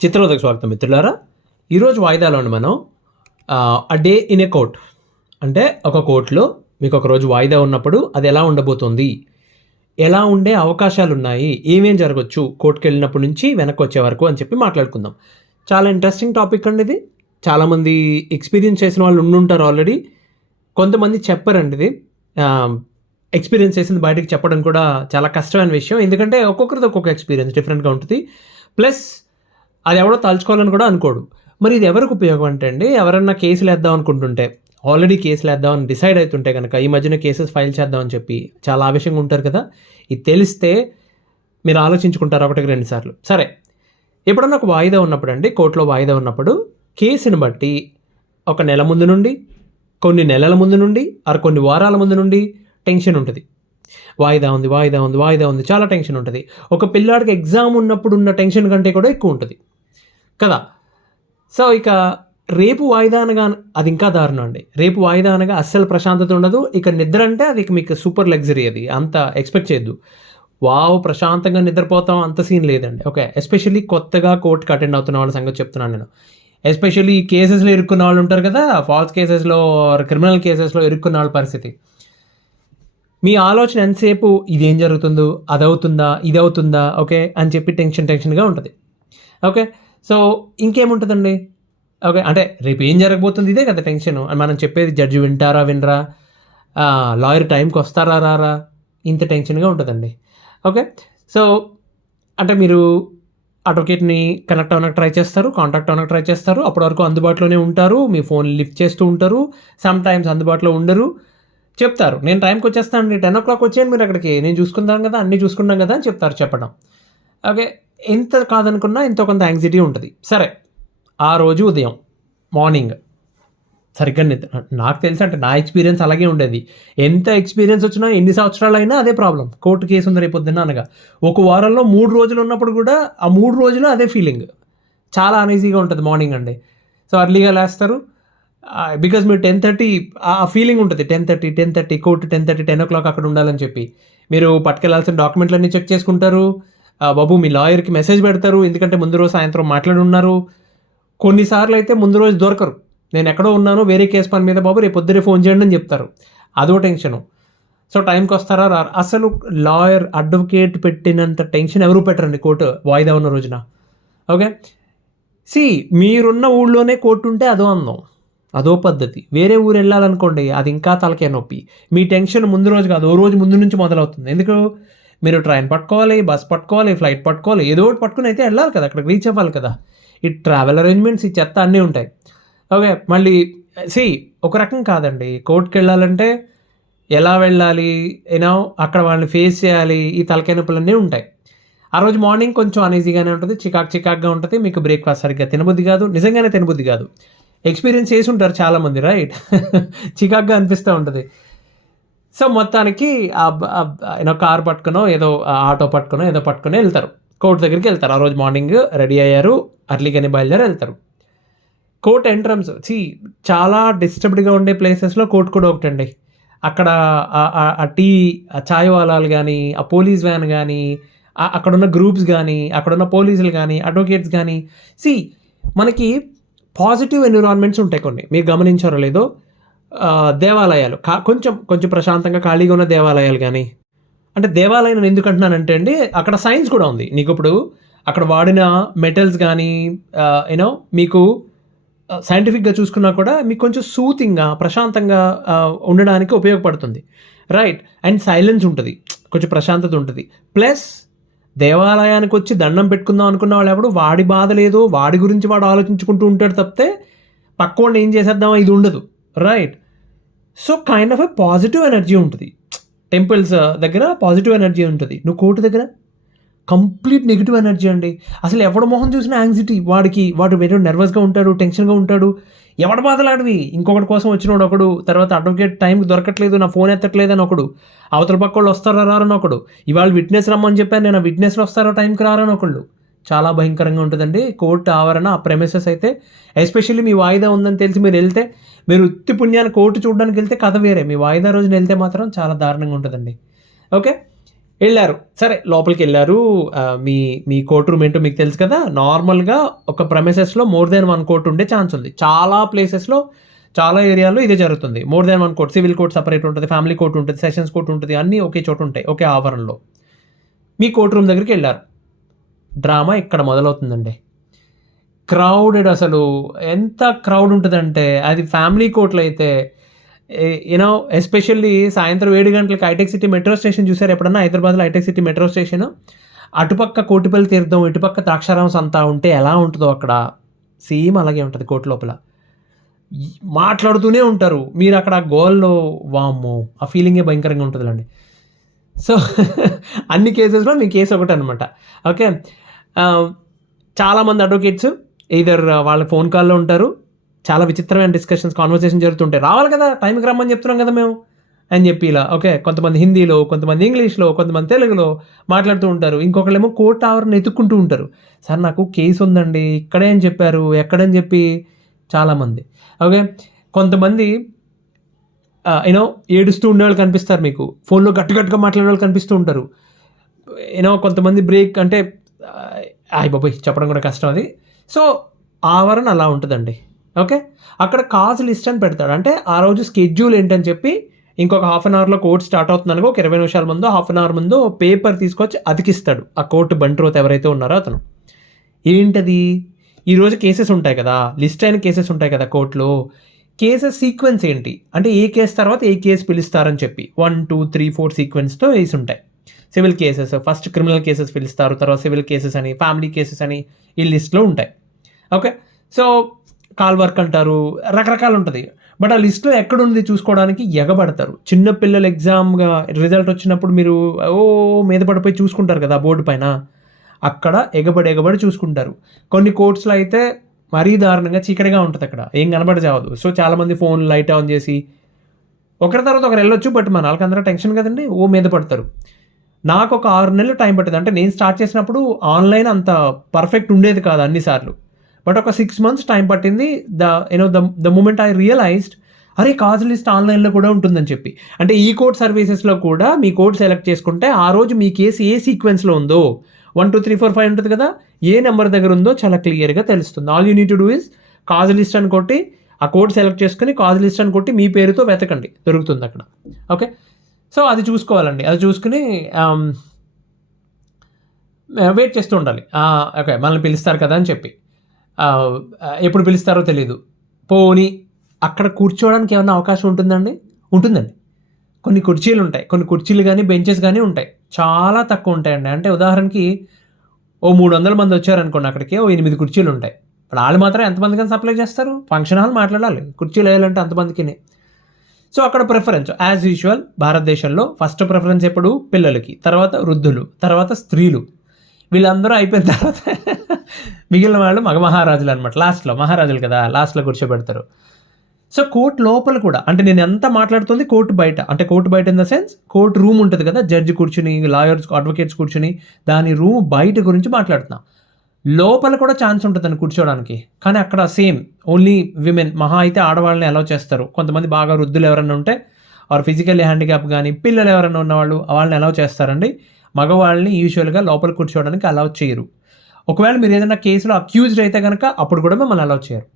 చిత్రోదకు స్వాగతం మిత్రులారా. ఈరోజు వాయిదాలోని మనం a day in a court అంటే ఒక కోర్టులో మీకు ఒక రోజు వాయిదా ఉన్నప్పుడు అది ఎలా ఉండబోతుంది, ఎలా ఉండే అవకాశాలు ఉన్నాయి, ఏమేం జరగచ్చు కోర్టుకి వెళ్ళినప్పటి నుంచి వెనక్కి వచ్చే వరకు అని చెప్పి మాట్లాడుకుందాం. చాలా ఇంట్రెస్టింగ్ టాపిక్ అండి ఇది. చాలామంది ఎక్స్పీరియన్స్ చేసిన వాళ్ళు ఉండుంటారు ఆల్రెడీ. కొంతమంది చెప్పారండి ఇది. ఎక్స్పీరియన్స్ చేసింది బయటకు చెప్పడం కూడా చాలా కష్టమైన విషయం, ఎందుకంటే ఒక్కొక్కరిది ఒక్కొక్క ఎక్స్పీరియన్స్ డిఫరెంట్గా ఉంటుంది. ప్లస్ అది ఎవడో తలుచుకోవాలని కూడా అనుకోడు. మరి ఇది ఎవరికి ఉపయోగం అంటే అండి, ఎవరన్నా కేసులు వేద్దాం అనుకుంటుంటే, ఆల్రెడీ కేసులు వేద్దామని డిసైడ్ అవుతుంటే కనుక, ఈ మధ్యన కేసెస్ ఫైల్ చేద్దామని చెప్పి చాలా ఆవేశంగా ఉంటారు కదా. ఇది తెలిస్తే మీరు ఆలోచించుకుంటారు ఒకటికి రెండు సార్లు. సరే, ఎప్పుడన్నా ఒక వాయిదా ఉన్నప్పుడు అండి, కోర్టులో వాయిదా ఉన్నప్పుడు కేసుని బట్టి ఒక నెల ముందు నుండి, కొన్ని నెలల ముందు నుండి, కొన్ని వారాల ముందు నుండి టెన్షన్ ఉంటుంది. వాయిదా ఉంది, వాయిదా ఉంది, వాయిదా ఉంది, చాలా టెన్షన్ ఉంటుంది. ఒక పిల్లాడికి ఎగ్జామ్ ఉన్నప్పుడు ఉన్న టెన్షన్ కంటే కూడా ఎక్కువ ఉంటుంది కదా. సో ఇక రేపు వాయిదా అనగా అది ఇంకా దారుణం అండి. రేపు వాయిదా అనగా అస్సలు ప్రశాంతత ఉండదు. ఇక నిద్ర అంటే అది మీకు సూపర్ లగ్జరీ, అది అంత ఎక్స్పెక్ట్ చేయొద్దు. వావ్ ప్రశాంతంగా నిద్రపోతాం అంత సీన్ లేదండి. ఓకే, ఎస్పెషల్లీ కొత్తగా కోర్టుకి అటెండ్ అవుతున్న వాళ్ళ సంగతి చెప్తున్నాను నేను. ఎస్పెషల్లీ ఈ కేసెస్లో ఇరుక్కున్న వాళ్ళు ఉంటారు కదా, ఫాల్స్ కేసెస్లో, క్రిమినల్ కేసెస్లో ఇరుక్కున్న వాళ్ళ పరిస్థితి. మీ ఆలోచన ఎంతసేపు ఇదేం జరుగుతుందో, అదవుతుందా, ఇది అవుతుందా, ఓకే అని చెప్పి టెన్షన్గా ఉంటుంది. Okay, so ఇంకేముంటుందండి. ఓకే, అంటే రేపు ఏం జరగబోతుంది ఇదే కదా టెన్షన్. మనం చెప్పేది జడ్జి వింటారా వినరా, లాయర్ టైంకి వస్తారా రారా, ఇంత టెన్షన్గా ఉంటుందండి. ఓకే, సో అంటే మీరు అడ్వకేట్ని కనెక్ట్ అవ్వడానికి ట్రై చేస్తారు, కాంటాక్ట్ అవ్వడానికి ట్రై చేస్తారు, అప్పటి వరకు అందుబాటులోనే ఉంటారు, మీ ఫోన్ లిఫ్ట్ చేస్తూ ఉంటారు, సమ్ టైమ్స్ అందుబాటులో ఉండరు. చెప్తారు నేను టైంకి వచ్చేస్తానండి, 10 o'clock వచ్చేయండి మీరు అక్కడికి, నేను చూసుకుంటాను కదా, అన్నీ చూసుకున్నాం కదా అని చెప్తారు. చెప్పడం ఓకే, ఎంత కాదనుకున్నా ఎంతో కొంత యాంగ్జైటీ ఉంటుంది. సరే, ఆ రోజు ఉదయం మార్నింగ్ సరిగ్గా నిద్ర, నాకు తెలిసి అంటే నా ఎక్స్పీరియన్స్ అలాగే ఉండేది. ఎంత ఎక్స్పీరియన్స్ వచ్చినా ఎన్ని సంవత్సరాలు అయినా అదే ప్రాబ్లం. కోర్టు కేసు ఉంది రేపు పొద్దున్న అనగా, ఒక వారంలో 3 రోజులు ఉన్నప్పుడు కూడా ఆ 3 రోజులు అదే ఫీలింగ్, చాలా అనీజీగా ఉంటుంది మార్నింగ్ అండి. సో అర్లీగా లేస్తారు, బికాజ్ మీరు 10:30 ఆ ఫీలింగ్ ఉంటుంది. 10:30 కోర్టు 10:30 10 o'clock అక్కడ ఉండాలని చెప్పి మీరు పట్టుకెళ్లాల్సిన డాక్యుమెంట్లన్నీ చెక్ చేసుకుంటారు. బాబు మీ లాయర్కి మెసేజ్ పెడతారు, ఎందుకంటే ముందు రోజు సాయంత్రం మాట్లాడి ఉన్నారు. కొన్నిసార్లు అయితే ముందు రోజు దొరకరు, నేను ఎక్కడో ఉన్నాను వేరే కేసు పని మీద బాబు, రేపు పొద్దునే ఫోన్ చేయండి అని చెప్తారు. అదో టెన్షను. సో టైంకి వస్తారా రారు. అసలు లాయర్ అడ్వకేట్ పెట్టినంత టెన్షన్ ఎవరు పెట్టరండి కోర్టు వాయిదా ఉన్న రోజున. ఓకే, మీరున్న ఊళ్ళోనే కోర్టు ఉంటే అదో అందం, అదో పద్ధతి. వేరే ఊరు వెళ్ళాలనుకోండి, అది ఇంకా తలకే నొప్పి. మీ టెన్షన్ ముందు రోజు కాదు, ఓ రోజు ముందు నుంచి మొదలవుతుంది. ఎందుకు, మీరు ట్రైన్ పట్టుకోవాలి, బస్ పట్టుకోవాలి, ఫ్లైట్ పట్టుకోవాలి, ఏదో ఒకటి పట్టుకుని అయితే వెళ్ళాలి కదా, అక్కడికి రీచ్ అవ్వాలి కదా. ఈ ట్రావెల్ అరేంజ్మెంట్స్, ఈ చెత్త అన్నీ ఉంటాయి. ఓకే, మళ్ళీ ఒక రకం కాదండి, కోర్టుకి వెళ్ళాలంటే ఎలా వెళ్ళాలి, అక్కడ వాళ్ళని ఫేస్ చేయాలి, ఈ తలకాయ నొప్పులన్నీ ఉంటాయి. ఆ రోజు మార్నింగ్ కొంచెం అనీజీగానే ఉంటుంది, చికాక్గా ఉంటుంది, మీకు బ్రేక్ఫాస్ట్ సరిగ్గా తినబుద్ధి కాదు, నిజంగానే తినబుద్ధి కాదు. ఎక్స్పీరియన్స్ చేసి ఉంటారు చాలామంది, రైట్. చికాక్గా అనిపిస్తూ ఉంటుంది. సో మొత్తానికి కార్ పట్టుకునో ఏదో ఆటో పట్టుకునో ఏదో పట్టుకుని వెళ్తారు, కోర్టు దగ్గరికి వెళ్తారు. ఆ రోజు మార్నింగ్ రెడీ అయ్యారు, అర్లీగానే బయలుదేరి వెళ్తారు. కోర్ట్ ఎంట్రన్స్ చాలా డిస్టర్బ్డ్గా ఉండే ప్లేసెస్లో కోర్టు కూడా ఒకటండి. అక్కడ ఆ చాయ్ వాలాలు కానీ, ఆ పోలీస్ వ్యాన్ కానీ, అక్కడున్న గ్రూప్స్ కానీ, అక్కడున్న పోలీసులు కానీ, అడ్వకేట్స్ కానీ, మనకి పాజిటివ్ ఎన్విరాన్మెంట్స్ ఉంటాయి కొన్ని, మీరు గమనించారో లేదో. దేవాలయాలు కొంచెం ప్రశాంతంగా ఖాళీగా ఉన్న దేవాలయాలు కానీ, అంటే దేవాలయం ఎందుకు అంటున్నానంటే అండి, అక్కడ సైన్స్ కూడా ఉంది. నీకు ఇప్పుడు అక్కడ వాడిన మెటల్స్ కానీ మీకు సైంటిఫిక్గా చూసుకున్నా కూడా మీకు కొంచెం సూతింగ్గా ప్రశాంతంగా ఉండడానికి ఉపయోగపడుతుంది, రైట్. అండ్ సైలెన్స్ ఉంటుంది, కొంచెం ప్రశాంతత ఉంటుంది. ప్లస్ దేవాలయానికి వచ్చి దండం పెట్టుకుందాం అనుకున్న వాళ్ళు ఎవడు వాడి బాధ లేదో వాడి గురించి వాడు ఆలోచించుకుంటూ ఉంటాడు తప్పితే పక్కోడిని ఏం చేసేద్దామా ఇది ఉండదు, right. So kind of a positive energy ఉంటుంది. టెంపుల్స్ దగ్గర పాజిటివ్ ఎనర్జీ ఉంటుంది, నువ్వు కోర్టు దగ్గర కంప్లీట్ నెగిటివ్ ఎనర్జీ అండి. అసలు ఎవడు మొహం చూసిన యాంగ్జైటీ, వాడు వేరే నర్వస్గా ఉంటాడు, టెన్షన్గా ఉంటాడు, ఎవడ బాధలాడివి. ఇంకొకటి కోసం వచ్చినోడు ఒకడు, తర్వాత అడ్వకేట్ టైంకి దొరకట్లేదు, నా ఫోన్ ఎత్తట్లేదు అని ఒకడు, అవతల పక్క వాళ్ళు వస్తారా రారని ఒకడు, ఇవాళ విట్నెస్ రమ్మని చెప్పాను నేను, విట్నెస్లు వస్తారో టైంకి రారని ఒకళ్ళు. చాలా భయంకరంగా ఉంటుందండి కోర్టు ఆవరణ, ఆ ప్రెమిసెస్ అయితే. ఎస్పెషల్లీ మీ వాయిదా ఉందని తెలిసి మీరు వెళ్తే, మీరు ఉత్తి పుణ్యాన్ని కోర్టు చూడడానికి వెళ్తే కథ వేరే, మీ వాయిదా రోజున వెళ్తే మాత్రం చాలా దారుణంగా ఉంటుందండి. ఓకే, వెళ్ళారు, సరే లోపలికి వెళ్ళారు. మీ మీ కోర్ట్ రూమ్ ఏంటో మీకు తెలుసు కదా. నార్మల్గా ఒక ప్రెమిసెస్లో మోర్ దెన్ 1 కోర్ట్ ఉండే ఛాన్స్ ఉంది. చాలా ప్లేసెస్లో, చాలా ఏరియాలో ఇదే జరుగుతుంది. More than 1 court, civil court separate ఉంటుంది, ఫ్యామిలీ కోర్ట్ ఉంటుంది, సెషన్స్ కోర్ట్ ఉంటుంది, అన్నీ ఒకే చోట ఉంటాయి, ఒకే ఆవరణలో. మీ కోర్ట్ రూమ్ దగ్గరికి వెళ్ళారు. డ్రామా ఇక్కడ మొదలవుతుందండి. క్రౌడెడ్, అసలు ఎంత క్రౌడ్ ఉంటుందంటే, అది ఫ్యామిలీ కోర్టులో అయితే యూనో ఎస్పెషల్లీ సాయంత్రం 7 గంటలకు హైటెక్ సిటీ మెట్రో స్టేషన్ చూసారు ఎప్పుడన్నా? హైదరాబాద్లో హైటెక్ సిటీ మెట్రో స్టేషన్, అటుపక్క కోటిపల్లి తీర్థం, ఇటుపక్క ద్రాక్షారామం సంతా ఉంటే ఎలా ఉంటుందో అక్కడ సేమ్ అలాగే ఉంటుంది కోర్టు లోపల. మాట్లాడుతూనే ఉంటారు. మీరు అక్కడ గోల్లో వామ్మో, ఆ ఫీలింగే భయంకరంగా ఉంటుందండి. సో అన్ని కేసెస్లో మీ కేసు ఒకటి అనమాట. ఓకే, చాలామంది అడ్వకేట్స్ ఈధర్ వాళ్ళ ఫోన్ కాల్లో ఉంటారు, చాలా విచిత్రమైన డిస్కషన్స్, కాన్వర్సేషన్ జరుగుతుంటాయి. రావాలి కదా, టైంకి రమ్మని చెప్తున్నాం కదా మేము అని చెప్పి ఇలా. ఓకే, కొంతమంది హిందీలో, కొంతమంది ఇంగ్లీష్లో, కొంతమంది తెలుగులో మాట్లాడుతూ ఉంటారు. ఇంకొకళ్ళేమో కోర్టు ఆవరణ ఎత్తుక్కుంటూ ఉంటారు. సార్ నాకు కేసు ఉందండి, ఇక్కడే అని చెప్పారు, ఎక్కడని చెప్పి చాలామంది. ఓకే, కొంతమంది యూనో ఏడుస్తూ ఉండేవాళ్ళు కనిపిస్తారు మీకు, ఫోన్లో గట్టిగా మాట్లాడే వాళ్ళు కనిపిస్తూ ఉంటారు. యూనో కొంతమంది బ్రేక్ అంటే బాబోయ్ చెప్పడం కూడా కష్టం అది. సో ఆవరణ అలా ఉంటుందండి. ఓకే, అక్కడ కాజ్ లిస్ట్ అని పెడతాడు. అంటే ఆ రోజు స్కెడ్యూల్ ఏంటని చెప్పి ఇంకొక హాఫ్ అన్ అవర్లో కోర్టు స్టార్ట్ అవుతుందనుకో, ఒక 20 నిమిషాల ముందు, హాఫ్ అన్ అవర్ ముందు పేపర్ తీసుకొచ్చి అతికిస్తాడు ఆ కోర్టు బంట్రోత్ ఎవరైతే ఉన్నారో అతను. ఏంటది? ఈరోజు కేసెస్ ఉంటాయి కదా, లిస్ట్ అయిన కేసెస్ ఉంటాయి కదా కోర్టులో. కేసెస్ సీక్వెన్స్ ఏంటి అంటే, ఏ కేసు తర్వాత ఏ కేసు పిలుస్తారని చెప్పి 1, 2, 3, 4 సీక్వెన్స్తో వేసి ఉంటాయి. Civil cases first, criminal cases పిలుస్తారు, తర్వాత సివిల్ కేసెస్ అని, ఫ్యామిలీ కేసెస్ అని ఈ లిస్ట్లో ఉంటాయి. ఓకే, సో కాల్ వర్క్ అంటారు, రకరకాలు ఉంటుంది. బట్ ఆ లిస్ట్లో ఎక్కడుంది చూసుకోవడానికి ఎగబడతారు. చిన్నపిల్లలు ఎగ్జామ్గా రిజల్ట్ వచ్చినప్పుడు మీరు మీద పడిపోయి చూసుకుంటారు కదా బోర్డు పైన, అక్కడ ఎగబడి చూసుకుంటారు. కొన్ని కోర్ట్స్లో అయితే మరీ దారుణంగా చీకటిగా ఉంటుంది, అక్కడ ఏం కనబడజావదు. సో చాలామంది ఫోన్ లైట్ ఆన్ చేసి ఒకరి తర్వాత ఒకరు వెళ్ళొచ్చు, బట్ మన వాళ్ళకి అందరూ టెన్షన్ కదండి, మీద పడతారు. నాకు ఒక 6 నెలలు టైం పట్టింది. అంటే నేను స్టార్ట్ చేసినప్పుడు ఆన్లైన్ అంత పర్ఫెక్ట్ ఉండేది కాదు అన్నిసార్లు, బట్ ఒక 6 months టైం పట్టింది. ద మూమెంట్ ఐ రియలైజ్డ్, అరే కాజ్ లిస్ట్ ఆన్లైన్లో కూడా ఉంటుందని చెప్పి. అంటే ఈ కోర్ట్ సర్వీసెస్లో కూడా మీ కోడ్ సెలెక్ట్ చేసుకుంటే ఆ రోజు మీ కేసు ఏ సీక్వెన్స్లో ఉందో, 1, 2, 3, 4, 5 ఉంటుంది కదా, ఏ నెంబర్ దగ్గర ఉందో చాలా క్లియర్గా తెలుస్తుంది. All you need to do is cause list అని కొట్టి, ఆ కోడ్ సెలెక్ట్ చేసుకుని కాజ్ లిస్ట్ అని కొట్టి మీ పేరుతో వెతకండి, దొరుకుతుంది అక్కడ. ఓకే, సో అది చూసుకోవాలండి. అది చూసుకుని వెయిట్ చేస్తూ ఉండాలి. ఓకే, మనల్ని పిలుస్తారు కదా అని చెప్పి. ఎప్పుడు పిలుస్తారో తెలియదు. పోనీ అక్కడ కూర్చోవడానికి ఏమైనా అవకాశం ఉంటుందండి? ఉంటుందండి. కొన్ని కుర్చీలు ఉంటాయి, కొన్ని కుర్చీలు కానీ బెంచెస్ కానీ ఉంటాయి, చాలా తక్కువ ఉంటాయండి. అంటే ఉదాహరణకి 300 మంది వచ్చారనుకోండి, అక్కడికి 8 కుర్చీలు ఉంటాయి. ఇప్పుడు వాళ్ళు మాత్రం ఎంతమందికని సప్లై చేస్తారు? ఫంక్షన్ హాల్ మాట్లాడాలి, కుర్చీలు వేయాలంటే అంతమందికి. సో అక్కడ ప్రిఫరెన్స్ యాజ్ యూజువల్ భారతదేశంలో ఫస్ట్ ప్రిఫరెన్స్ ఎప్పుడు పిల్లలకి, తర్వాత వృద్ధులు, తర్వాత స్త్రీలు. వీళ్ళందరూ అయిపోయిన తర్వాత మిగిలిన వాళ్ళు మగ మహారాజులు అనమాట. లాస్ట్లో మహారాజులు కదా, లాస్ట్లో కూర్చోబెడతారు. సో కోర్టు లోపల కూడా, అంటే నేను ఎంత మాట్లాడుతుంది కోర్టు బయట, అంటే కోర్టు బయట in the sense court room ఉంటుంది కదా, జడ్జి కూర్చుని, లాయర్స్, అడ్వకేట్స్ కూర్చుని, దాని రూమ్ బయట గురించి మాట్లాడుతున్నా. లోపల కూడా ఛాన్స్ ఉంటుందని కూర్చోవడానికి, కానీ అక్కడ సేమ్ ఓన్లీ విమెన్, మహా అయితే ఆడవాళ్ళని అలౌ చేస్తారు. కొంతమంది బాగా వృద్ధులు ఎవరైనా ఉంటే, ఆర్ ఫిజికల్లీ హ్యాండిక్యాప్ కానీ పిల్లలు ఎవరైనా ఉన్నవాళ్ళు వాళ్ళని అలౌ చేస్తారండి. మగవాళ్ళని యూజువల్గా లోపల కూర్చోవడానికి అలౌ చేయరు. ఒకవేళ మీరు ఏదైనా కేసులో అక్యూజ్డ్ అయితే కనుక అప్పుడు కూడా మిమ్మల్ని అలౌ చేయరు.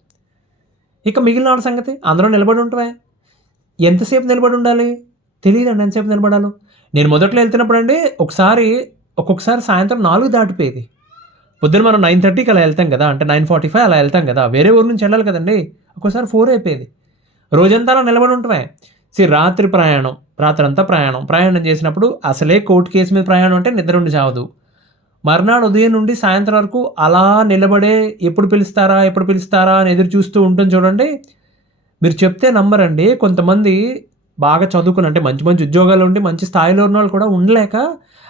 ఇక మిగిలిన వాళ్ళ సంగతి, అందరూ నిలబడి ఉంటావా? ఎంతసేపు నిలబడి ఉండాలి? తెలియదండి ఎంతసేపు నిలబడాలో. నేను మొదట్లో వెళ్తున్నప్పుడు అండి ఒక్కొక్కసారి సాయంత్రం 4 దాటిపోయేది. పొద్దున మనం 9:30కి అలా వెళ్తాం కదా, అంటే 9:45 అలా వెళ్తాం కదా, వేరే ఊరు నుంచి వెళ్ళాలి కదండి. ఒక్కోసారి 4 అయిపోయేది. రోజంతా అలా నిలబడి ఉంటావా? రాత్రి రాత్రంతా ప్రయాణం చేసినప్పుడు అసలే కోర్టు కేసు మీద ప్రయాణం అంటే నిద్ర ఉండి చావదు. మర్నాడు ఉదయం నుండి సాయంత్రం వరకు అలా నిలబడే, ఎప్పుడు పిలుస్తారా అని ఎదురు చూస్తూ ఉంటుంది చూడండి. మీరు చెప్తే నమ్మరండి, కొంతమంది బాగా చదువుకుని, అంటే మంచి మంచి ఉద్యోగాలు ఉండి మంచి స్థాయిలో ఉన్న వాళ్ళు కూడా ఉండలేక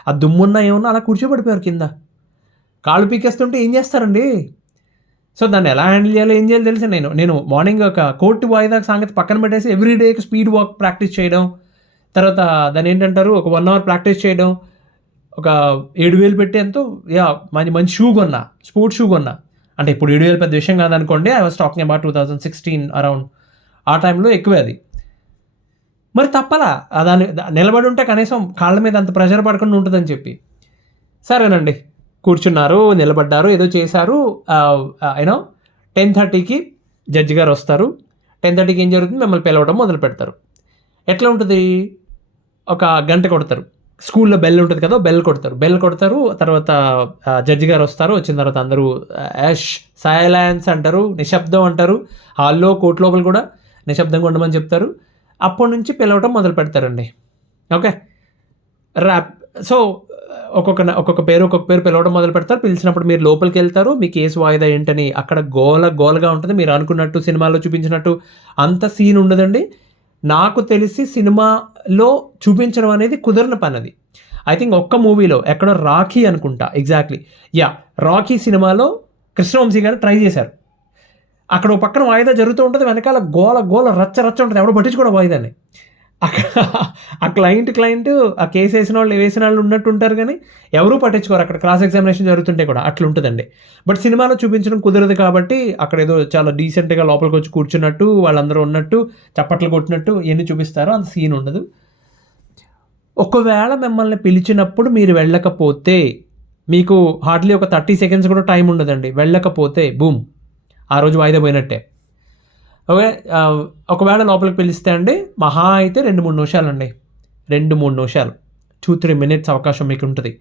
ఆ దుమ్మున్నా ఏమన్నా అలా కూర్చోబడిపోయారు కింద. కాళ్ళు పీకేస్తుంటే ఏం చేస్తారండి? సో దాన్ని ఎలా హ్యాండిల్ చేయాలో ఏం చేయాలో తెలిసి నేను మార్నింగ్ ఒక కోర్టు వాయిదా సంగతి పక్కన పెట్టేసి ఎవ్రీడే స్పీడ్ వాక్ ప్రాక్టీస్ చేయడం, తర్వాత దాన్ని ఏంటంటారు ఒక 1 hour ప్రాక్టీస్ చేయడం, ఒక 7,000 పెట్టి ఎంతో మంచి షూ కొన్నా, స్పోర్ట్స్ షూ కొన్నా. అంటే ఇప్పుడు 7,000 పెద్ద విషయం కాదనుకోండి, I was talking about 2016 around, ఆ టైంలో ఎక్కువే అది. మరి తప్పలా దాని నిలబడి ఉంటే కనీసం కాళ్ళ మీద అంత ప్రెషర్ పడకుండా ఉంటుందని చెప్పి. సరేనండి, కూర్చున్నారు, నిలబడ్డారు, ఏదో చేశారు. యూనో 10:30కి జడ్జి గారు వస్తారు. 10:30కి ఏం జరుగుతుంది, మిమ్మల్ని పిలవడం మొదలు పెడతారు. ఎట్లా ఉంటుంది, ఒక గంట కొడతారు. స్కూల్లో బెల్ ఉంటుంది కదా, బెల్ కొడతారు. తర్వాత జడ్జి గారు వస్తారు. వచ్చిన తర్వాత అందరూ యాష్ సైలెన్స్ అంటారు, నిశ్శబ్దం అంటారు. హాల్లో కోర్టు లోపల కూడా నిశ్శబ్దంగా ఉండమని చెప్తారు. అప్పటి నుంచి పిలవటం మొదలు పెడతారండి. ఓకే, సో ఒక్కొక్క పేరు పిలవడం మొదలు పెడతారు. పిలిచినప్పుడు మీరు లోపలికి వెళ్తారు. మీ కేసు వాయిదా ఏంటని అక్కడ గోలగా ఉంటుంది. మీరు అనుకున్నట్టు సినిమాలో చూపించినట్టు అంత సీన్ ఉండదండి. నాకు తెలిసి సినిమాలో చూపించడం అనేది కుదరని పని అది. ఐ థింక్ ఒక్క మూవీలో ఎక్కడో రాఖీ అనుకుంటా, ఎగ్జాక్ట్లీ రాఖీ సినిమాలో కృష్ణవంశీ గారు ట్రై చేశారు. అక్కడ ఒక పక్కన వాయిదా జరుగుతూ ఉంటుంది, వెనకాల గోల రచ్చ ఉంటుంది, ఎవడో పట్టించుకోవడం వాయిదాన్ని. అక్కడ ఆ క్లయింట్ ఆ కేసు వేసిన వాళ్ళు ఉన్నట్టు ఉంటారు, కానీ ఎవరూ పట్టించుకోరు. అక్కడ క్రాస్ ఎగ్జామినేషన్ జరుగుతుంటే కూడా అట్లా ఉంటుందండి. బట్ సినిమాలో చూపించడం కుదరదు కాబట్టి అక్కడ ఏదో చాలా డీసెంట్గా లోపలికి వచ్చి కూర్చున్నట్టు, వాళ్ళందరూ ఉన్నట్టు, చప్పట్లు కొట్టినట్టు ఎన్ని చూపిస్తారో అంత సీన్ ఉండదు. ఒకవేళ మిమ్మల్ని పిలిచినప్పుడు మీరు వెళ్ళకపోతే, మీకు హార్డ్లీ ఒక 30 seconds కూడా టైం ఉండదండి. వెళ్ళకపోతే బూమ్, ఆ రోజు వాయిదా పోయినట్టే. ఓకే, ఒకవేళ లోపలికి పిలిస్తే అండి మహా అయితే 2-3 నిమిషాలండి. 2-3 నిమిషాలు, 2-3 minutes అవకాశం మీకు ఉంటుంది.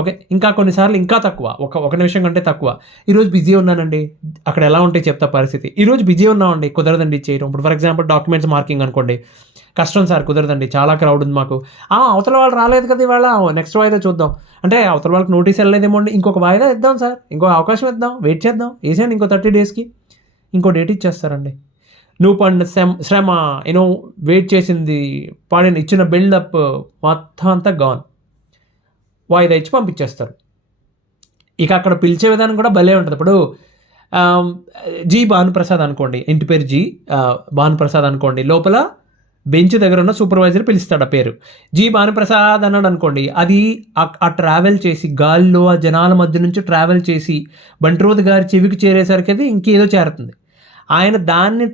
ఓకే, ఇంకా కొన్నిసార్లు ఇంకా తక్కువ, ఒక నిమిషం కంటే తక్కువ. ఈరోజు బిజీ ఉన్నానండి, అక్కడ ఎలా ఉంటాయి చెప్తా పరిస్థితి. ఈరోజు బిజీ ఉన్నామండి, కుదరదండి చేయడం. ఇప్పుడు ఫర్ ఎగ్జాంపుల్ డాక్యుమెంట్స్ మార్కింగ్ అనుకోండి, కష్టం సార్, కుదరదండి, చాలా క్రౌడ్ ఉంది మాకు. అవతల వాళ్ళు రాలేదు కదా ఇవాళ, నెక్స్ట్ వాయిదా చూద్దాం అంటే, అవతల వాళ్ళకి నోటీస్ వెళ్ళలేదేమో అండి, ఇంకొక వాయిదా ఇద్దాం సార్, ఇంకో అవకాశం ఇద్దాం, వెయిట్ చేద్దాం, వేసేయండి ఇంకో 30 daysకి, ఇంకో డేట్ ఇచ్చేస్తారండి. నువ్వు పడిన శ్రమ, వెయిట్ చేసింది, ఇచ్చిన బిల్డప్ మొత్తం అంతా గాన్, వాయిదా ఇచ్చి పంపించేస్తారు. ఇక అక్కడ పిలిచే విధానం కూడా భలే ఉంటుంది. ఇప్పుడు జీ భానుప్రసాద్ అనుకోండి, ఇంటి పేరు జీ భానుప్రసాద్ అనుకోండి, లోపల బెంచ్ దగ్గర ఉన్న సూపర్వైజర్ పిలుస్తాడు ఆ పేరు, జీ భానుప్రసాద్ అన్నాడు అనుకోండి. అది ఆ ట్రావెల్ చేసి, గాల్లో ఆ జనాల మధ్య నుంచి ట్రావెల్ చేసి బంట్రోత్ గారి చెవికి చేరేసరికి అది ఇంకేదో చేరుతుంది. ఆయన దాన్ని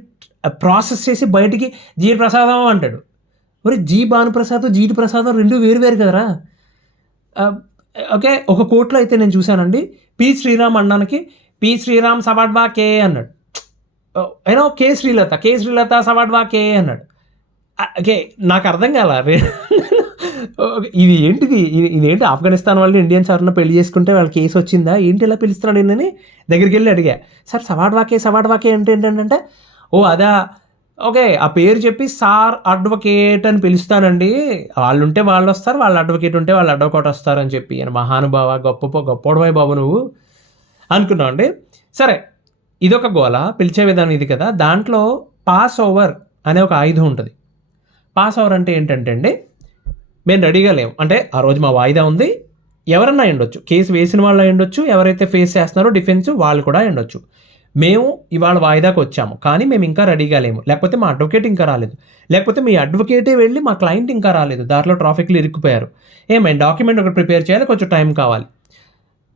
ప్రాసెస్ చేసి బయటికి జీ ప్రసాదం అంటాడు. మరి జీ భానుప్రసాద్, జీటి ప్రసాదం రెండు వేరు కదరా. ఓకే, ఒక కోర్టులో అయితే నేను చూశానండి, పి శ్రీరామ్ అన్నానికి పి శ్రీరామ్ సవాడ్వా కే అన్నాడు. కే శ్రీలత సవాడ్వా కే అన్నాడు. ఓకే, నాకు అర్థం కాల, ఇది ఏంటిది, ఇదేంటి ఆఫ్ఘనిస్తాన్ వాళ్ళు ఇండియన్స్ ఎవరన్నా పెళ్లి చేసుకుంటే వాళ్ళ కేసు వచ్చిందా ఏంటి, ఇలా పిలుస్తున్నాడు ఏంటని దగ్గరికి వెళ్ళి అడిగా. సార్ సవాడ్వాకే అంటే ఏంటంటే, ఓ అదా, ఓకే, ఆ పేరు చెప్పి సార్ అడ్వకేట్ అని పిలుస్తానండి, వాళ్ళు ఉంటే వాళ్ళు వస్తారు, వాళ్ళ అడ్వకేట్ ఉంటే వాళ్ళు అడ్వకేట్ వస్తారని చెప్పి. మహానుభావ, గొప్పవాయి బాబు నువ్వు అనుకున్నావు అండి. సరే, ఇదొక గోల, పిలిచే విధానం ఇది కదా. దాంట్లో పాస్ ఓవర్ అనే ఒక ఆయుధం ఉంటుంది. పాస్ ఓవర్ అంటే ఏంటంటే అండి, మేము రెడీగా లేవు అంటే, ఆ రోజు మా వాయిదా ఉంది, ఎవరన్నా అయ్యుండొచ్చు, కేసు వేసిన వాళ్ళు అయ్యుండొచ్చు, ఎవరైతే ఫేస్ చేస్తున్నారో డిఫెన్స్ వాళ్ళు కూడా అయ్యుండొచ్చు. మేము ఇవాళ వాయిదాకు వచ్చాము, కానీ మేము ఇంకా రెడీగా లేము, లేకపోతే మా అడ్వకేట్ ఇంకా రాలేదు, లేకపోతే మీ అడ్వకేటే వెళ్ళి మా క్లయింట్ ఇంకా రాలేదు, దాంట్లో ట్రాఫిక్లో ఇరుక్కుపోయారు, ఏమైనా డాక్యుమెంట్ ఒకటి ప్రిపేర్ చేయాలి, కొంచెం టైం కావాలి,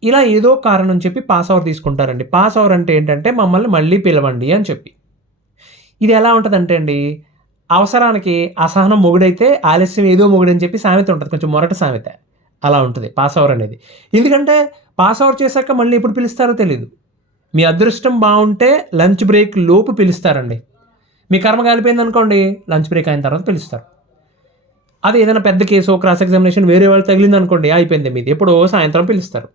ఇలా ఏదో కారణం చెప్పి పాస్ ఓవర్ తీసుకుంటారండి. పాస్ ఓవర్ అంటే ఏంటంటే, మమ్మల్ని మళ్ళీ పిలవండి అని చెప్పి. ఇది ఎలా ఉంటుందంటే అండి, అవసరానికి అసహనం మొగుడైతే ఆలస్యం ఏదో మొగుడని చెప్పి సామెత ఉంటుంది, కొంచెం మొరట సామెత, అలా ఉంటుంది పాస్ ఓవర్ అనేది. ఎందుకంటే పాస్ ఓవర్ చేశాక మళ్ళీ ఎప్పుడు పిలుస్తారో తెలియదు. మీ అదృష్టం బాగుంటే లంచ్ బ్రేక్ లోపు పిలుస్తారండి. మీ కర్మ కాలిపోయింది అనుకోండి, లంచ్ బ్రేక్ అయిన తర్వాత పిలుస్తారు. అది ఏదైనా పెద్ద కేసు, క్రాస్ ఎగ్జామినేషన్ వేరే వాళ్ళు తగిలింది అనుకోండి, అయిపోయింది మీది, ఎప్పుడో సాయంత్రం పిలుస్తారు.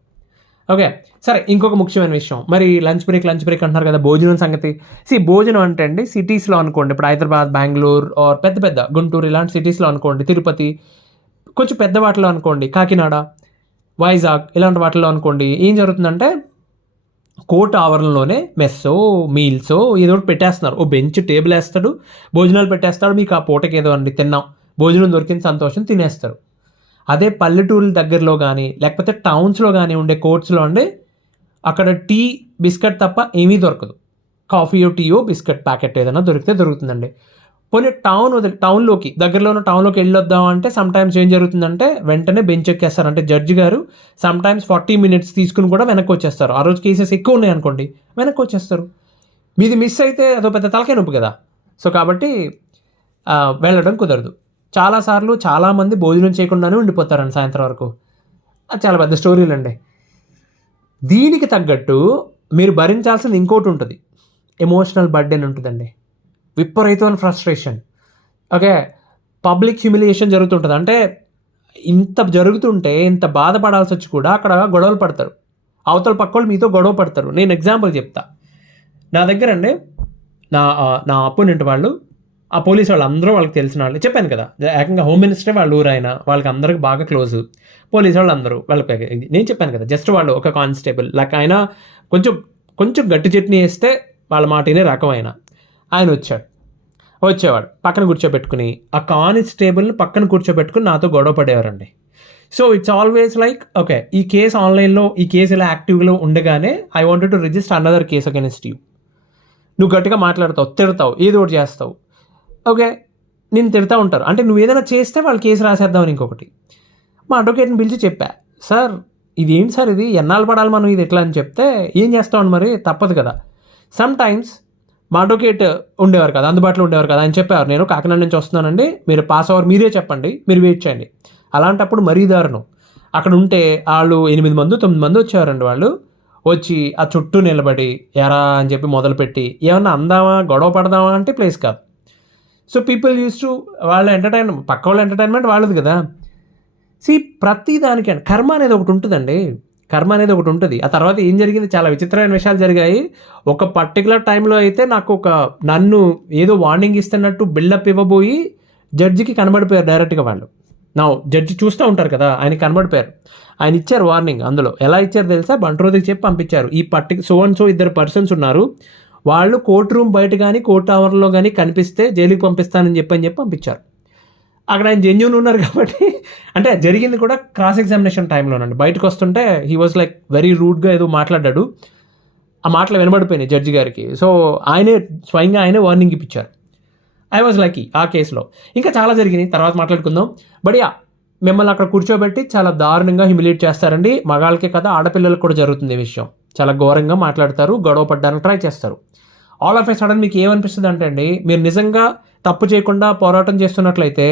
ఓకే, సరే, ఇంకొక ముఖ్యమైన విషయం, మరి లంచ్ బ్రేక్ అంటున్నారు కదా, భోజనం సంగతి. భోజనం అంటే అండి, సిటీస్లో అనుకోండి, ఇప్పుడు హైదరాబాద్, బెంగళూరు ఆర్ పెద్ద గుంటూరు ఇలాంటి సిటీస్లో అనుకోండి, తిరుపతి, కొంచెం పెద్ద వాటిలో అనుకోండి, కాకినాడ, వైజాగ్ ఇలాంటి వాటిలో అనుకోండి, ఏం జరుగుతుందంటే, కోర్టు ఆవరణలోనే మెస్సో, మీల్సో ఏదో ఒకటి పెట్టేస్తున్నారు. ఓ బెంచ్, టేబుల్ వేస్తాడు, భోజనాలు పెట్టేస్తాడు, మీకు ఆ పూటకి ఏదో అండి తిన్నాం, భోజనం దొరికింది, సంతోషం, తినేస్తారు. అదే పల్లెటూరుల దగ్గరలో కానీ లేకపోతే టౌన్స్లో కానీ ఉండే కోర్ట్స్లో అండి, అక్కడ టీ, బిస్కెట్ తప్ప ఏమీ దొరకదు. కాఫీయో, టీయో, బిస్కెట్ ప్యాకెట్ ఏదైనా దొరుకుతుందండి. పోనీ టౌన్లోకి దగ్గరలో ఉన్న టౌన్లోకి వెళ్ళొద్దాం అంటే సమ్టైమ్స్ ఏం జరుగుతుందంటే, వెంటనే బెంచ్ ఎక్కేస్తారు. అంటే జడ్జి గారు సమ్టైమ్స్ 40 minutes తీసుకుని కూడా వెనక్కి వచ్చేస్తారు. ఆ రోజు కేసెస్ ఎక్కువ ఉన్నాయి అనుకోండి, వెనక్కి వచ్చేస్తారు. మీది మిస్ అయితే అదో పెద్ద తలకాయ నొప్పి కదా. సో కాబట్టి వెళ్ళడం కుదరదు. చాలాసార్లు చాలామంది భోజనం చేయకుండానే ఉండిపోతారండి సాయంత్రం వరకు. అది చాలా పెద్ద స్టోరీలు అండి. దీనికి తగ్గట్టు మీరు భరించాల్సింది ఇంకోటి ఉంటుంది, ఎమోషనల్ బర్డెన్ ఉంటుందండి, విపరీతమైన ఫ్రస్ట్రేషన్. ఓకే, పబ్లిక్ హ్యూమిలియేషన్ జరుగుతుంటుంది. అంటే ఇంత జరుగుతుంటే ఇంత బాధపడాల్సి వచ్చి కూడా అక్కడ గొడవలు పడతారు, అవతల పక్కోళ్ళు మీతో గొడవ పడతారు. నేను ఎగ్జాంపుల్ చెప్తా. నా దగ్గర అండి నా అపోనెంట్ వాళ్ళు, ఆ పోలీస్ వాళ్ళు అందరూ వాళ్ళకి తెలిసిన వాళ్ళు, చెప్పాను కదా ఏకంగా హోమ్ మినిస్టరే వాళ్ళ ఊరు ఆయన, వాళ్ళకి అందరికి బాగా క్లోజ్. పోలీస్ వాళ్ళు అందరూ వాళ్ళకి నేను చెప్పాను కదా, జస్ట్ వాళ్ళు ఒక కానిస్టేబుల్ లైక్ ఆయన కొంచెం గట్టి చట్నీ వేస్తే వాళ్ళ మాట వినే రకం ఆయన వచ్చేవాడు పక్కన కూర్చోబెట్టుకుని, ఆ కానిస్టేబుల్ని పక్కన కూర్చోబెట్టుకుని నాతో గొడవ పడేవారండి. So it's always like okay, ఈ కేసు ఆన్లైన్లో, ఈ కేసు ఇలా యాక్టివ్లో ఉండగానే I wanted to register another case against you. నువ్వు గట్టిగా మాట్లాడతావు, తిడతావు, ఏదో ఒకటి చేస్తావు. ఓకే, నేను తిడతా ఉంటారు, అంటే నువ్వు ఏదైనా చేస్తే వాళ్ళు కేసు రాసేద్దామని. ఇంకొకటి మా అడ్వకేట్ని పిలిచి చెప్పా, సార్ ఇదేంటి సార్ ఇది, ఎన్నాళ్ళు పడాలి మనం ఇది ఎట్లా అని చెప్తే, ఏం చేస్తామని మరి తప్పదు కదా. సమ్ టైమ్స్ మా అడ్వకేట్ ఉండేవారు కదా, అందుబాటులో ఉండేవారు కదా, అని చెప్పారు నేను కాకినాడ నుంచి వస్తున్నానండి, మీరు పాస్ అవర్ మీరే చెప్పండి, మీరు వెయిట్ చేయండి. అలాంటప్పుడు మరీ దారుణం. అక్కడ ఉంటే వాళ్ళు 8 మంది 9 మంది వచ్చేవారండి. వాళ్ళు వచ్చి ఆ చుట్టూ నిలబడి ఎరా అని చెప్పి మొదలుపెట్టి ఏమన్నా అందామా గొడవ పడదామా అంటే ప్లేస్ కాదు. సో పీపుల్ యూస్ టు వాళ్ళ పక్క వాళ్ళ ఎంటర్టైన్మెంట్ వాళ్ళది కదా. ప్రతి దానికి కర్మ అనేది ఒకటి ఉంటుందండి, కర్మ అనేది ఒకటి ఉంటుంది. ఆ తర్వాత ఏం జరిగింది, చాలా విచిత్రమైన విషయాలు జరిగాయి. ఒక పర్టికులర్ టైంలో అయితే నాకు నన్ను ఏదో వార్నింగ్ ఇస్తున్నట్టు బిల్డప్ ఇవ్వబోయి జడ్జికి కనబడిపోయారు డైరెక్ట్గా. వాళ్ళు నా జడ్జి చూస్తూ ఉంటారు కదా, ఆయన కనబడిపోయారు. ఆయన ఇచ్చారు వార్నింగ్. అందులో ఎలా ఇచ్చారు తెలుసా, బంట్రోదికి చెప్పి పంపించారు, ఈ సో 2 పర్సన్స్ ఉన్నారు, వాళ్ళు కోర్ట్ రూమ్ బయట కానీ కోర్ట్ అవర్లో కానీ కనిపిస్తే జైలుకి పంపిస్తానని చెప్పి పంపించారు. అక్కడ ఆయన జెన్యూన్ ఉన్నారు కాబట్టి, అంటే జరిగింది కూడా క్రాస్ ఎగ్జామినేషన్ టైంలోనండి. బయటకు వస్తుంటే హీ వాజ్ లైక్ వెరీ రూడ్గా ఏదో మాట్లాడాడు, ఆ మాటలు వినబడిపోయినాయి జడ్జి గారికి. సో స్వయంగా ఆయనే వార్నింగ్ ఇప్పించారు. ఐ వాజ్ లక్కీ ఆ కేసులో. ఇంకా చాలా జరిగినాయి, తర్వాత మాట్లాడుకుందాం. బట్ మిమ్మల్ని అక్కడ కూర్చోబెట్టి చాలా దారుణంగా హ్యూమిలేట్ చేస్తారండి. మగాళ్ళకే కదా, ఆడపిల్లలకు కూడా జరుగుతుంది ఈ విషయం. చాలా ఘోరంగా మాట్లాడతారు, గొడవ పడ్డానికి ట్రై చేస్తారు. ఆల్ ఆఫ్ ఏ సడన్ మీకు ఏమనిపిస్తుంది అంటే అండి, మీరు నిజంగా తప్పు చేయకుండా పోరాటం చేస్తున్నట్లయితే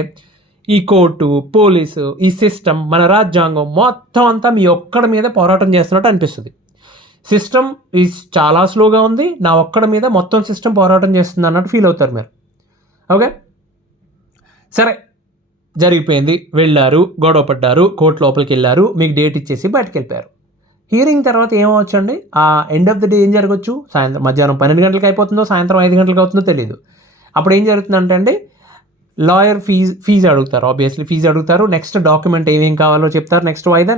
ఈ కోర్టు, పోలీసు, ఈ సిస్టమ్, మన రాజ్యాంగం మొత్తం అంతా మీ ఒక్కడి మీద పోరాటం చేస్తున్నట్టు అనిపిస్తుంది. సిస్టమ్ చాలా స్లోగా ఉంది, నా ఒక్కడి మీద మొత్తం సిస్టమ్ పోరాటం చేస్తుంది అన్నట్టు ఫీల్ అవుతారు మీరు. ఓకే, సరే జరిగిపోయింది, వెళ్ళారు, గొడవ పడ్డారు, కోర్టు లోపలికి వెళ్ళారు, మీకు డేట్ ఇచ్చేసి బయటకు వెళ్ళిపోయారు. హియరింగ్ తర్వాత ఏమవచ్చండి, ఆ ఎండ్ ఆఫ్ ద డే ఏం జరగచ్చు, మధ్యాహ్నం 12 గంటలకు అయిపోతుందో సాయంత్రం 5 గంటలకు అవుతుందో తెలియదు. అప్పుడు ఏం జరుగుతుందంటే అండి, లాయర్ ఫీజు అడుగుతారు, ఆబ్వియస్లీ ఫీజు అడుగుతారు. నెక్స్ట్ డాక్యుమెంట్ ఏమేం కావాలో చెప్తారు, నెక్స్ట్ వాయిదా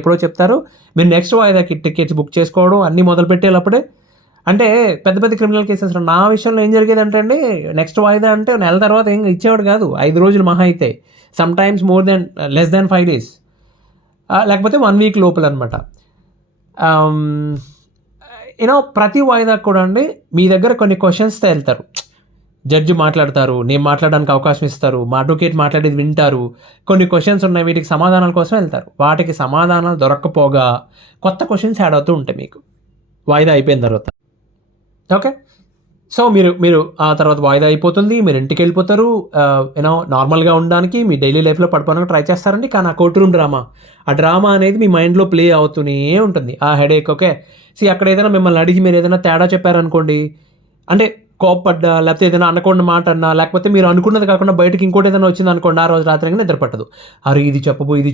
ఎప్పుడో చెప్తారు. మీరు నెక్స్ట్ వాయిదాకి టికెట్స్ బుక్ చేసుకోవడం అన్నీ మొదలు పెట్టేటప్పుడే. అంటే పెద్ద పెద్ద క్రిమినల్ కేసెస్ నా విషయంలో ఏం జరిగేదంటే అండి, నెక్స్ట్ వాయిదా అంటే నెల తర్వాత ఏం ఇచ్చేవాడు కాదు, 5 రోజులు మహా అయితే, some times less than 5 days, లేకపోతే 1 week లోపల అనమాట. ప్రతి వాయిదాకు కూడా అండి మీ దగ్గర కొన్ని క్వశ్చన్స్తో వెళ్తారు. జడ్జి మాట్లాడతారు, నేను మాట్లాడడానికి అవకాశం ఇస్తారు, మా అడ్వకేట్ మాట్లాడేది వింటారు. కొన్ని క్వశ్చన్స్ ఉన్నాయి, వీటికి సమాధానాల కోసం వెళ్తారు. వాటికి సమాధానాలు దొరక్కపోగా కొత్త క్వశ్చన్స్ యాడ్ అవుతూ ఉంటాయి మీకు వాయిదా అయిపోయిన తర్వాత. ఓకే, సో మీరు ఆ తర్వాత వాయిదా అయిపోతుంది, మీరు ఇంటికి వెళ్ళిపోతారు. నార్మల్గా ఉండడానికి మీ డైలీ లైఫ్లో పడిపోవడానికి ట్రై చేస్తారండి. కానీ ఆ కోర్టు రూమ్ డ్రామా, ఆ డ్రామా అనేది మీ మైండ్లో ప్లే అవుతూనే ఉంటుంది. ఆ హెడేక్. ఓకే, అక్కడ ఏదైనా మిమ్మల్ని అడిగి మీరు ఏదైనా తేడా చెప్పారనుకోండి, అంటే కోప్పడ్డా, లేకపోతే ఏదైనా అనకుండా మాట అన్నా, లేకపోతే మీరు అనుకున్నది కాకుండా బయటకి ఇంకోటి ఏదైనా వచ్చింది అనుకోండి, ఆ రోజు రాత్రి నిద్ర పట్టదు. అరే ఇది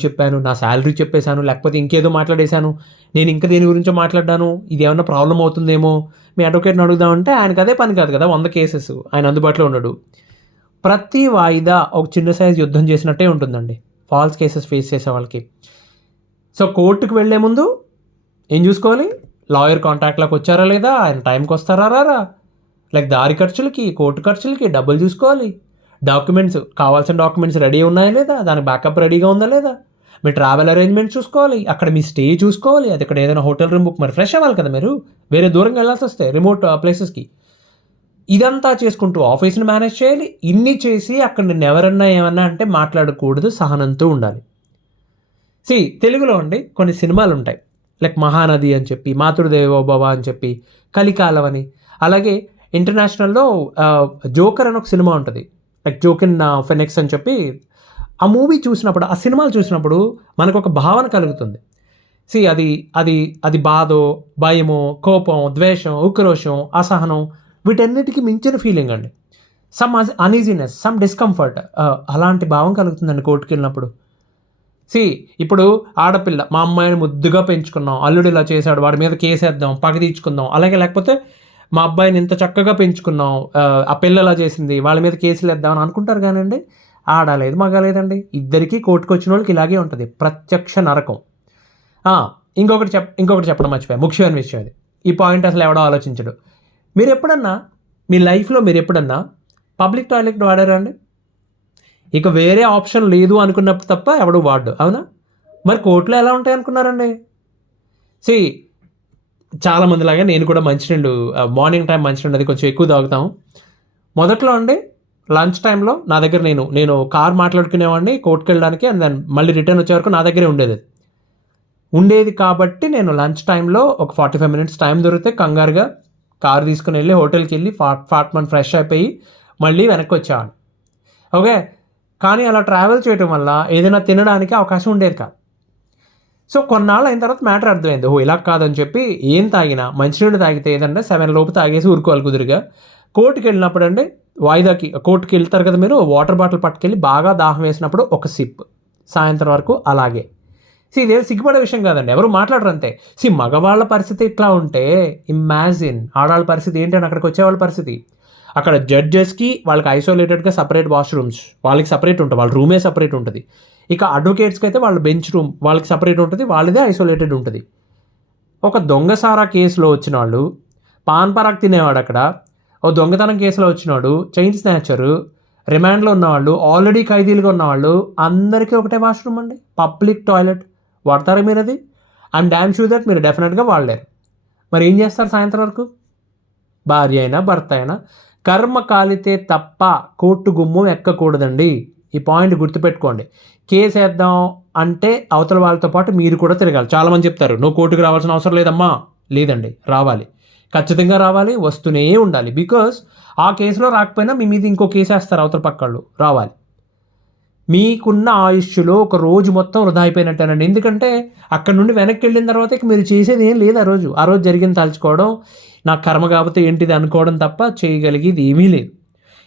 చెప్పాను, నా శాలరీ చెప్పేశాను, లేకపోతే ఇంకేదో మాట్లాడేశాను, నేను ఇంకా దేని గురించో మాట్లాడ్డాను, ఇది ఏమన్నా ప్రాబ్లం అవుతుందేమో, మీ అడ్వకేట్ని అడుగుదామంటే ఆయనకు అదే పని కాదు కదా, 100 కేసెస్ ఆయన అందుబాటులో ఉన్నాడు. ప్రతి వాయిదా ఒక చిన్న సైజ్ యుద్ధం చేసినట్టే ఉంటుందండి ఫాల్స్ కేసెస్ ఫేస్ చేసే వాళ్ళకి. సో కోర్టుకు వెళ్లే ముందు ఏం చూసుకోవాలి, లాయర్ కాంటాక్ట్లోకి వచ్చారా లేదా, ఆయన టైంకి వస్తారా రారా, లైక్ దారి ఖర్చులకి, కోర్టు ఖర్చులకి డబ్బులు చూసుకోవాలి. కావాల్సిన డాక్యుమెంట్స్ రెడీ ఉన్నాయా లేదా, దానికి బ్యాకప్ రెడీగా ఉందా లేదా, మీ ట్రావెల్ అరేంజ్మెంట్స్ చూసుకోవాలి, అక్కడ మీ స్టే చూసుకోవాలి, అది ఇక్కడ ఏదైనా హోటల్ రూమ్ బుక్, మరి ఫ్రెష్ అవ్వాలి కదా, మీరు వేరే దూరంగా వెళ్ళాల్సి వస్తే రిమోట్ ప్లేసెస్కి. ఇదంతా చేసుకుంటూ ఆఫీస్ని మేనేజ్ చేయాలి. ఇన్ని చేసి అక్కడ నిన్ను ఎవరన్నా ఏమన్నా అంటే మాట్లాడకూడదు, సహనంతో ఉండాలి. తెలుగులో అండి కొన్ని సినిమాలు ఉంటాయి, లైక్ మహానది అని చెప్పి, మాతృదేవోభవ అని చెప్పి, కలికాలం అని. అలాగే ఇంటర్నేషనల్లో జోకర్ అని ఒక సినిమా ఉంటుంది, లైక్ జోకిన్ ఫెనిక్స్ అని చెప్పి ఆ మూవీ చూసినప్పుడు, ఆ సినిమాలు చూసినప్పుడు మనకు ఒక భావన కలుగుతుంది. అది అది అది బాధో, భయమో, కోపం, ద్వేషం, ఉక్రోషం, అసహనం వీటన్నిటికి మించిన ఫీలింగ్ అండి. సమ్ అనీజీనెస్, సమ్ డిస్కంఫర్ట్, అలాంటి భావం కలుగుతుందండి కోర్టుకి వెళ్ళినప్పుడు. ఇప్పుడు ఆడపిల్ల, మా అమ్మాయిని ముద్దుగా పెంచుకున్నాం, అల్లుడు ఇలా చేశాడు, వాడి మీద కేసేద్దాం, పగ తీర్చుకుందాం, అలాగే లేకపోతే మా అబ్బాయిని ఇంత చక్కగా పెంచుకున్నాం, ఆ పిల్ల ఇలా చేసింది, వాళ్ళ మీద కేసులు వేద్దామని అనుకుంటారు కానండి, ఆడలేదు మగలేదండి, ఇద్దరికీ కోర్టుకు వచ్చిన వాళ్ళకి ఇలాగే ఉంటుంది, ప్రత్యక్ష నరకం. ఇంకొకటి చెప్పడం మర్చిపోయా, ముఖ్యమైన విషయం అది. ఈ పాయింట్ అసలు ఎవడో ఆలోచించడు. మీరు ఎప్పుడన్నా మీ లైఫ్లో పబ్లిక్ టాయిలెట్ వాడారా అండి? ఇక వేరే ఆప్షన్ లేదు అనుకున్నప్పుడు తప్ప ఎవడు వాడు, అవునా? మరి కోర్టులో ఎలా ఉంటాయి అనుకున్నారండి? చాలామందిలాగా నేను కూడా మంచినీళ్ళు, మార్నింగ్ టైం మంచినీళ్ళు అది కొంచెం ఎక్కువ తాగుతాం. మొదట్లో అండి లంచ్ టైంలో నా దగ్గర నేను కార్ మాట్లాడుకునేవాడిని కోర్టుకు వెళ్ళడానికి, అండ్ దాన్ని మళ్ళీ రిటర్న్ వచ్చే వరకు నా దగ్గరే ఉండేది కాబట్టి నేను లంచ్ టైంలో ఒక 45 minutes టైం దొరికితే కంగారుగా కారు తీసుకుని వెళ్ళి హోటల్కి వెళ్ళి ఫాట్మన్ ఫ్రెష్ అయిపోయి మళ్ళీ వెనక్కి వచ్చేవాడిని. ఓకే, కానీ అలా ట్రావెల్ చేయడం వల్ల ఏదైనా తినడానికి అవకాశం ఉండేది కాదు. కొన్నాళ్ళు అయిన తర్వాత మ్యాటర్ అర్థమైంది, ఇలా కాదని చెప్పి ఏం తాగినా, మంచినీళ్ళు తాగితే ఏదంటే 7 లోపు తాగేసి ఊరుకోవాలి కుదురుగా. కోర్టుకి వెళ్ళినప్పుడు అండి, కోర్టుకి వెళ్తారు కదా మీరు, వాటర్ బాటిల్ పట్టుకెళ్ళి బాగా దాహం వేసినప్పుడు ఒక సిప్, సాయంత్రం వరకు అలాగే. ఇదే సిగ్గుపడే విషయం కాదండి, ఎవరు మాట్లాడరు అంతే. మగవాళ్ళ పరిస్థితి ఇట్లా ఉంటే ఇమాజిన్ ఆడవాళ్ళ పరిస్థితి ఏంటని అక్కడికి వచ్చేవాళ్ళ పరిస్థితి. అక్కడ జడ్జెస్కి వాళ్ళకి ఐసోలేటెడ్గా సపరేట్ వాష్రూమ్స్, వాళ్ళకి సపరేట్ ఉంటుంది, వాళ్ళ రూమే సపరేట్ ఉంటుంది. ఇక అడ్వకేట్స్కి అయితే వాళ్ళ బెంచ్ రూమ్ వాళ్ళకి సపరేట్ ఉంటుంది, వాళ్ళదే ఐసోలేటెడ్ ఉంటుంది. ఒక దొంగసారా కేసులో వచ్చిన వాళ్ళు, పాన్ పరాక్ తినేవాడు అక్కడ, ఓ దొంగతనం కేసులో వచ్చినాడు, చైన్ స్నాచరు, రిమాండ్లో ఉన్నవాళ్ళు, ఆల్రెడీ ఖైదీలుగా ఉన్నవాళ్ళు, అందరికీ ఒకటే వాష్రూమ్ అండి, పబ్లిక్ టాయిలెట్. వాడతారా మీరు అది? ఐఎమ్ డామ్ షూర్ దట్ మీరు డెఫినెట్గా వాడలేరు. మరి ఏం చేస్తారు సాయంత్రం వరకు? భార్య అయినా భర్త అయినా కర్మ కాలితే తప్ప కోర్టు గుమ్మం ఎక్కకూడదండి. ఈ పాయింట్ గుర్తుపెట్టుకోండి. కేసు వేద్దాం అంటే అవతల వాళ్ళతో పాటు మీరు కూడా తిరగాలి. చాలామంది చెప్తారు, నువ్వు కోర్టుకు రావాల్సిన అవసరం లేదమ్మా. లేదండి, రావాలి, ఖచ్చితంగా రావాలి, వస్తూనే ఉండాలి. బికాస్ ఆ కేసులో రాకపోయినా మీ మీద ఇంకో కేసు వేస్తారు అవతల పక్కళ్ళు, రావాలి. మీకున్న ఆయుష్లో ఒక రోజు మొత్తం వృధా అయిపోయినట్టేనండి. ఎందుకంటే అక్కడ నుండి వెనక్కి వెళ్ళిన తర్వాత ఇక మీరు చేసేది ఏం లేదు. ఆ రోజు జరిగింది తలుచుకోవడం, నా కర్మ కాకపోతే ఏంటిది అనుకోవడం తప్ప చేయగలిగేది ఏమీ లేదు.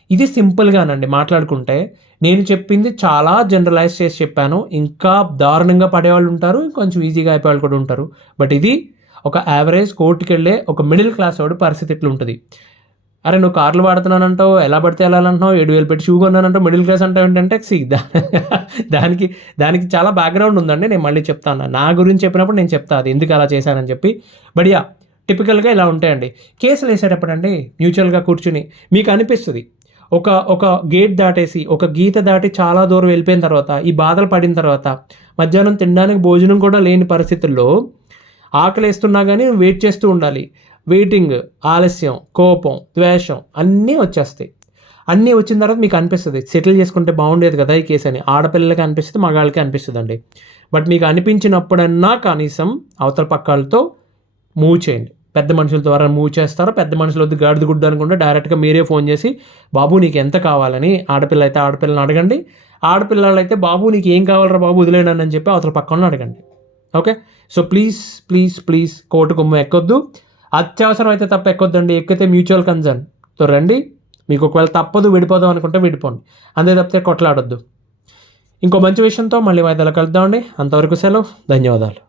ఇది సింపుల్గానండి మాట్లాడుకుంటే. నేను చెప్పింది చాలా జనరలైజ్ చేసి చెప్పాను. ఇంకా దారుణంగా పడేవాళ్ళు ఉంటారు, ఇంకొంచెం ఈజీగా అయిపోయేవాళ్ళు కూడా ఉంటారు. బట్ ఇది ఒక యావరేజ్ కోర్టుకి వెళ్ళే ఒక మిడిల్ క్లాస్ వాడు పరిస్థితి ఇట్లా ఉంటుంది. అరే నువ్వు కార్లు వాడుతున్నానంటావు, ఎలా పడితే వెళ్ళాలంటున్నావు, 7,000 పెట్టి షూ కొన్నానంటావు, మిడిల్ క్లాస్ అంటావు ఏంటంటే దానికి చాలా బ్యాక్గ్రౌండ్ ఉందండి. నేను మళ్ళీ చెప్తాను, నా గురించి చెప్పినప్పుడు నేను చెప్తాను అది ఎందుకు అలా చేశానని చెప్పి. బట్ టిపికల్గా ఇలా ఉంటాయండి. కేసులు వేసేటప్పుడు అండి మ్యూచువల్గా కూర్చుని మీకు అనిపిస్తుంది, ఒక గేట్ దాటేసి ఒక గీత దాటి చాలా దూరం వెళ్ళిపోయిన తర్వాత, ఈ బాధలు పడిన తర్వాత, మధ్యాహ్నం తినడానికి భోజనం కూడా లేని పరిస్థితుల్లో ఆకలి వేస్తున్నా కానీ వెయిట్ చేస్తూ ఉండాలి. వెయిటింగ్, ఆలస్యం, కోపం, ద్వేషం అన్నీ వచ్చేస్తాయి. అన్నీ వచ్చిన తర్వాత మీకు అనిపిస్తుంది సెటిల్ చేసుకుంటే బాగుండేది కదా ఈ కేసు అని. ఆడపిల్లలకి అనిపిస్తుంది, మగాళ్ళకి అనిపిస్తుంది అండి. బట్ మీకు అనిపించినప్పుడన్నా కనీసం అవతల పక్కలతో మూవ్ చేయండి. పెద్ద మనుషుల ద్వారా మూవ్ చేస్తారో, పెద్ద మనుషులు వద్దు గాడిద గుడ్డు అనుకుంటే డైరెక్ట్గా మీరే ఫోన్ చేసి బాబు నీకు ఎంత కావాలని, ఆడపిల్ల అయితే ఆడపిల్లని అడగండి, ఆడపిల్లలు అయితే బాబు నీకు ఏం కావాలరా బాబు వదిలేనని అని చెప్పి అవతల పక్కన అడగండి. ఓకే, సో ప్లీజ్ కోర్టు గుమ్మం ఎక్కొద్దు. అత్యవసరం అయితే తప్ప ఎక్కొద్దండి. ఎక్కితే మ్యూచువల్ కన్సర్న్తో రండి. మీకు ఒకవేళ తప్పదు విడిపోదాం అనుకుంటే విడిపోండి, అంతే తప్పితే కొట్లాడొద్దు. ఇంకో మంచి విషయంతో మళ్ళీ వాయిదాలు కలుద్దామండి. అంతవరకు సెలవు, ధన్యవాదాలు.